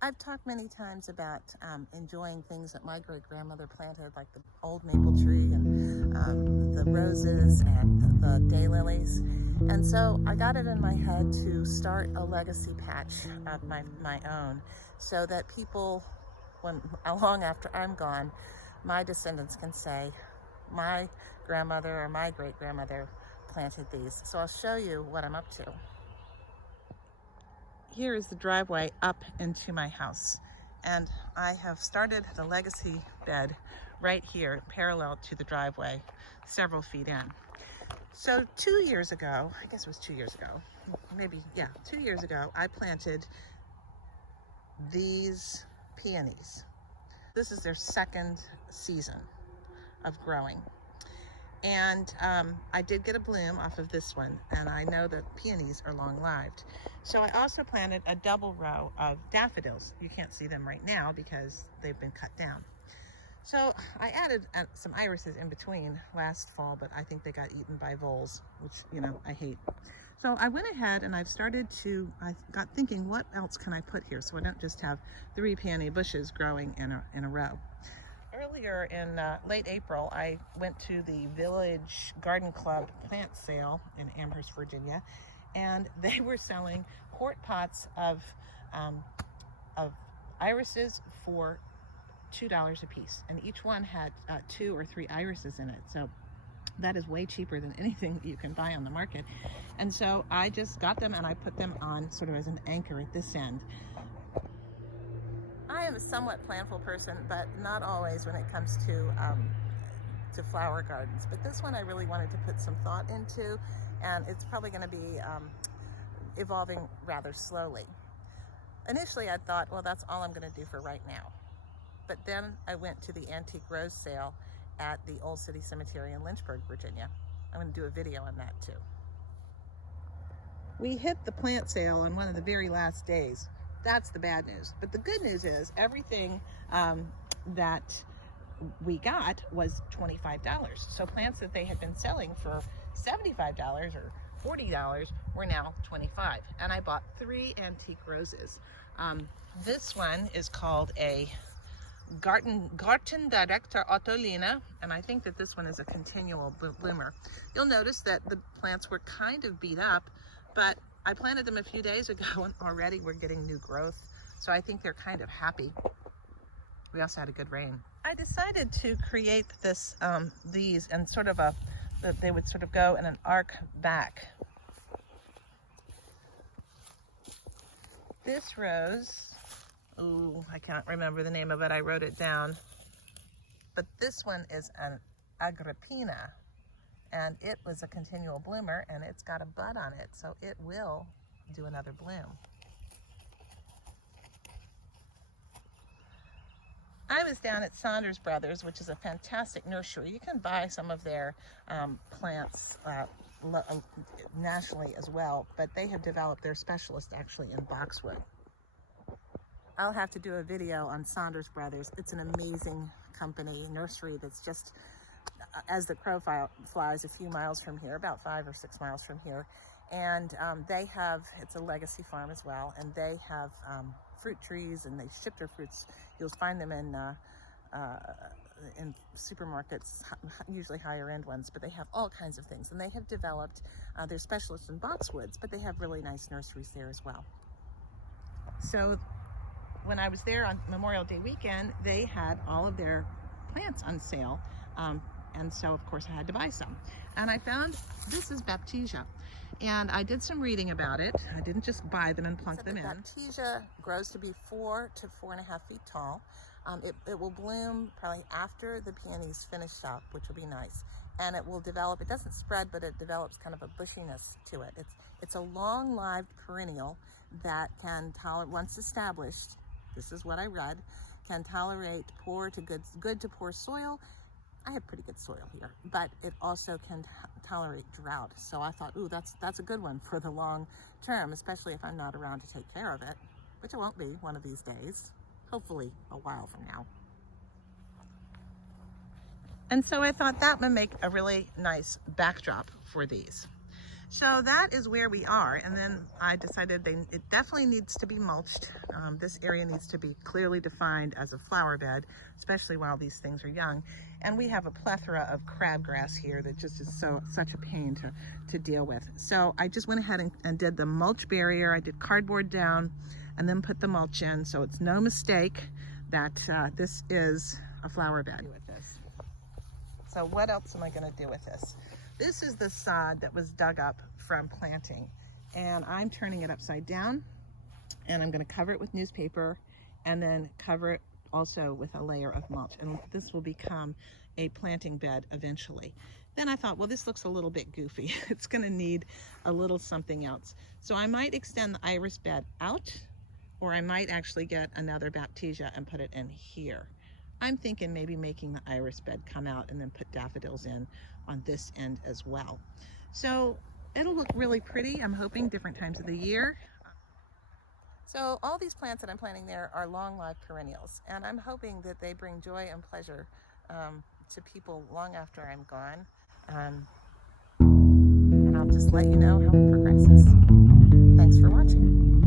I've talked many times about enjoying things that my great-grandmother planted, like the old maple tree and the roses and the daylilies. And so I got it in my head to start a legacy patch of my own, so that people, when long after I'm gone, my descendants can say, my grandmother or my great-grandmother planted these. So I'll show you what I'm up to. Here is the driveway up into my house, and I have started the legacy bed right here parallel to the driveway, several feet in. So 2 years ago, I guess it was 2 years ago, maybe, yeah, 2 years ago, I planted these peonies. This is their second season of growing. And I did get a bloom off of this one, and I know that peonies are long-lived. So I also planted a double row of daffodils. You can't see them right now because they've been cut down. So I added some irises in between last fall, but I think they got eaten by voles, which, you know, I hate. So I went ahead and I got thinking, what else can I put here so I don't just have 3 peony bushes growing in a row. Earlier in late April, I went to the Village Garden Club plant sale in Amherst, Virginia, and they were selling quart pots of irises for $2 a piece, and each one had 2 or 3 irises in it. So that is way cheaper than anything you can buy on the market. And so I just got them and I put them on sort of as an anchor at this end. I am a somewhat planful person, but not always when it comes to flower gardens. But this one I really wanted to put some thought into, and it's probably going to be evolving rather slowly. Initially I thought, well, that's all I'm going to do for right now. But then I went to the antique rose sale at the Old City Cemetery in Lynchburg, Virginia. I'm going to do a video on that too. We hit the plant sale on one of the very last days. That's the bad news. But the good news is everything that we got was $25. So plants that they had been selling for $75 or $40 were now $25. And I bought 3 antique roses. This one is called a Gartendirektor Ottolina, and I think that this one is a continual bloomer. You'll notice that the plants were kind of beat up, but I planted them a few days ago and already we're getting new growth. So I think they're kind of happy. We also had a good rain. I decided to create these and sort of that they would sort of go in an arc back. This rose, ooh, I can't remember the name of it. I wrote it down. But this one is an Agrippina. And it was a continual bloomer, and it's got a bud on it, so it will do another bloom. I was down at Saunders Brothers, which is a fantastic nursery. You can buy some of their plants nationally as well, but they have developed their specialist actually in boxwood. I'll have to do a video on Saunders Brothers. It's an amazing company, nursery that's just, as the crow flies, a few miles from here, about 5 or 6 miles from here. And it's a legacy farm as well, and they have fruit trees, and they ship their fruits. You'll find them in supermarkets, usually higher end ones, but they have all kinds of things. And they have developed, they're specialists in boxwoods, but they have really nice nurseries there as well. So when I was there on Memorial Day weekend, they had all of their plants on sale. And so, of course, I had to buy some. And I found this is Baptisia. And I did some reading about it. I didn't just buy them and plunk them in. Baptisia grows to be 4 to 4.5 feet tall. It will bloom probably after the peonies finish up, which will be nice. And it will develop, it doesn't spread, but it develops kind of a bushiness to it. It's a long-lived perennial that can tolerate, once established, this is what I read, can tolerate poor to good to poor soil. I have pretty good soil here, but it also can tolerate drought. So I thought, ooh, that's a good one for the long term, especially if I'm not around to take care of it, which I won't be one of these days, hopefully a while from now. And so I thought that would make a really nice backdrop for these. So that is where we are, and then I decided it definitely needs to be mulched. This area needs to be clearly defined as a flower bed, especially while these things are young. And we have a plethora of crabgrass here that just is such a pain to deal with. So I just went ahead and did the mulch barrier. I did cardboard down and then put the mulch in, so it's no mistake that this is a flower bed. With this. So what else am I going to do with this? This is the sod that was dug up from planting, and I'm turning it upside down, and I'm going to cover it with newspaper and then cover it also with a layer of mulch, and this will become a planting bed eventually. Then I thought, well, this looks a little bit goofy. It's going to need a little something else. So I might extend the iris bed out, or I might actually get another Baptisia and put it in here. I'm thinking maybe making the iris bed come out and then put daffodils in on this end as well. So it'll look really pretty. I'm hoping different times of the year. So all these plants that I'm planting there are long-lived perennials, and I'm hoping that they bring joy and pleasure to people long after I'm gone. And I'll just let you know how it progresses. Thanks for watching.